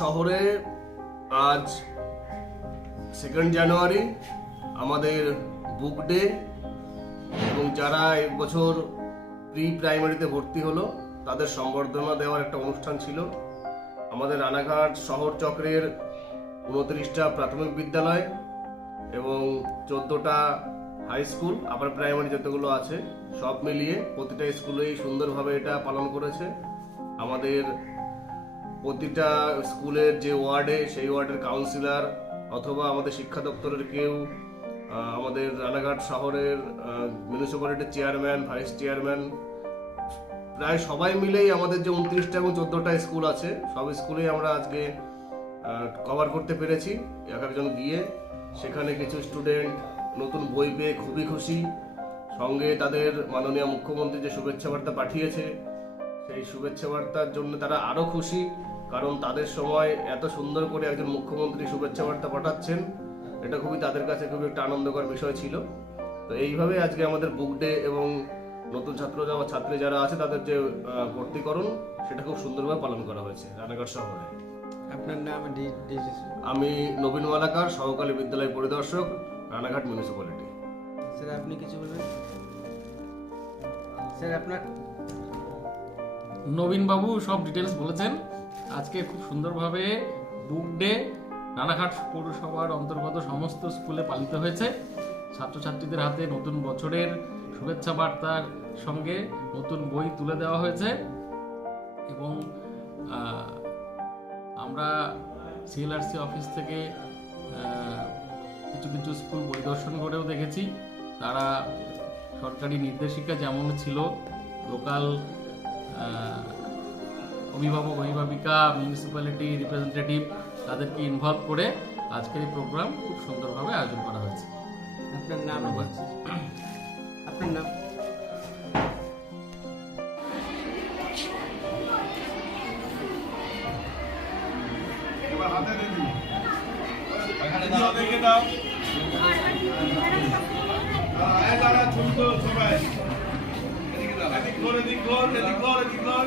শহরে আজ সেকেন্ড জানুয়ারি আমাদের বুক ডে এবং যারা এবছর প্রি প্রাইমারিতে ভর্তি হলো, তাদের সম্বর্ধনা দেওয়ার একটা অনুষ্ঠান ছিল। আমাদের রানাঘাট শহর চক্রের উনত্রিশটা প্রাথমিক বিদ্যালয় এবং চোদ্দোটা হাই স্কুল আবার প্রাইমারি যতগুলো আছে, সব মিলিয়ে প্রতিটা স্কুলেই সুন্দরভাবে এটা পালন করেছে। আমাদের প্রতিটা স্কুলের যে ওয়ার্ডে, সেই ওয়ার্ডের কাউন্সিলর অথবা আমাদের শিক্ষা দপ্তরের কেউ আমাদের রানাঘাট শহরের মিউনিসিপ্যালিটির চেয়ারম্যান ভাইস চেয়ারম্যান প্রায় সবাই মিলেই আমাদের যে উনত্রিশটা এবং চোদ্দোটা স্কুল আছে, সব স্কুলেই আমরা আজকে কভার করতে পেরেছি। এক একজন গিয়ে সেখানে কিছু স্টুডেন্ট নতুন বই পেয়ে খুবই খুশি। সঙ্গে তাদের মাননীয় মুখ্যমন্ত্রী যে শুভেচ্ছা বার্তা পাঠিয়েছে, সেই শুভেচ্ছা বার্তার জন্য তারা আরও খুশি। কারণ তাদের সময় এত সুন্দর করে একজন মুখ্যমন্ত্রী শুভেচ্ছা বার্তা পাঠাচ্ছেন এটা খুবই তাদের কাছে খুবই একটা আনন্দকর বিষয় ছিল। তো এইভাবে আজকে আমাদের বুক ডে এবং নতুন ছাত্র যাওয়া ছাত্রী যারা আছে তাদের যে ভর্তিকরণ সেটা খুব সুন্দরভাবে পালন করা হয়েছে রানাঘাট শহরে। আপনার নাম ডি- আমি নবীন মালাকার সহকালী বিদ্যালয় পরিদর্শক রানাঘাট মিউনিসিপ্যালিটি স্যার আপনি কিছু বলবেন? স্যার আপনার নবীনবাবু সব ডিটেলস বলেছেন। আজকে খুব সুন্দরভাবে বুক ডে রানাঘাট পৌরসভার অন্তর্গত সমস্ত স্কুলে পালিত হয়েছে। ছাত্রছাত্রীদের হাতে নতুন বছরের শুভেচ্ছা বার্তার সঙ্গে নতুন বই তুলে দেওয়া হয়েছে। এবং আমরা সিএলআরসি অফিস থেকে কিছু কিছু স্কুল পরিদর্শন করেও দেখেছি। তারা সরকারি নির্দেশিকা যেমন ছিল লোকাল অভিভাবক অভিভাবিকা মিউনিসিপ্যালিটি রিপ্রেজেন্টেটিভ তাদেরকে ইনভলভ করে আজকের এই প্রোগ্রাম খুব সুন্দরভাবে আয়োজন করা হয়েছে। আপনার নাম। আপনার নাম? এবার হাতে দিবি এখানে দাও দেখে দাও। আয় দাঁড়া ছবি তো সবাই। এদিকে দাও এদিক ঘোর এদিক ঘোর এদিক ঘোর এদিক ঘোর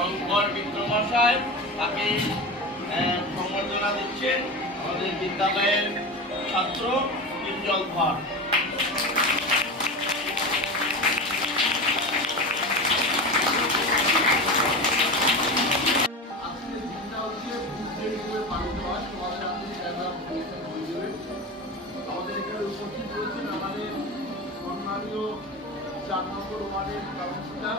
শঙ্কর বিক্রমশাই তাকে সম্বর্ধনা দিচ্ছেন আমাদের বিদ্যালয়ের ছাত্র কিঞ্জল ধর উপস্থিত রয়েছেন আমাদের সম্মানীয় চার নম্বর ওয়ার্ডের কাউন্সিলর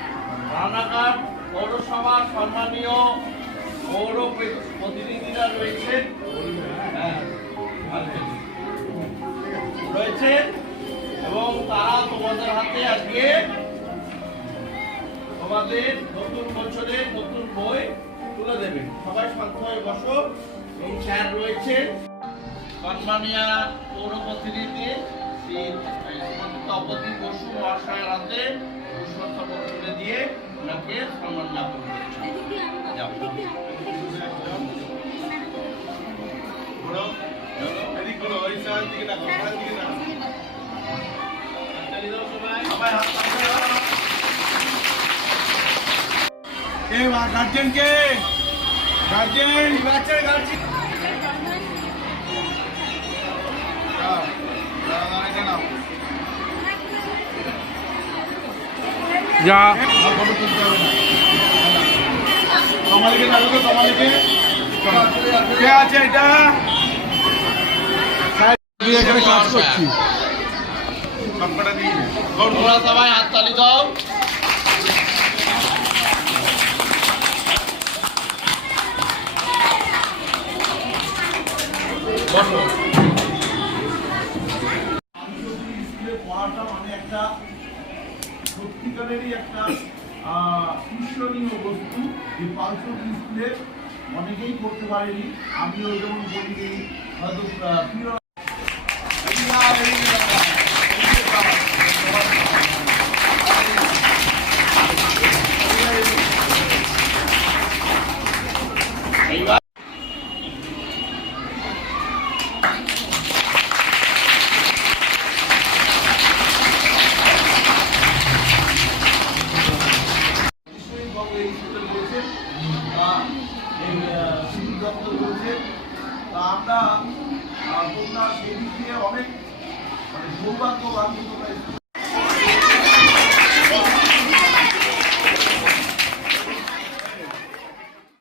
রানাঘাট পৌরসভার সম্মানীয় পৌর প্রতিনিধিরা রয়েছেন হ্যাঁ। রয়েছেন এবং তারা তোমাদের হাতে আজকে তোমাদের নতুন বছরের নতুন বই তুলে দেবেন সবাই শান্ত হয়ে বসো এই স্যার রয়েছেন সম্মানিয়া পৌর প্রতিনিধি শ্রী তপতি বসু মহাশয়ের হাতে দিয়ে ওনাকে সম্মান জ্ঞাপন করছেন যাও। ঘোরো এদিক ঘোরো যা কমালিকে ডাকো তো কমালিকে কে আছে এটা এখানে কাজ করছি সবকটা দিয়ে দে। তোমরা সবাই হাততালি দাও বসো সত্যিকারেরই একটা আহ, বস্তু যে পাঁচশোটি স্কুলে অনেকেই করতে পারেনি। আমিও যেমন বলিনি হয়তো তোমরা সেই দিক দিয়ে অনেক মানে সৌভাগ্যবান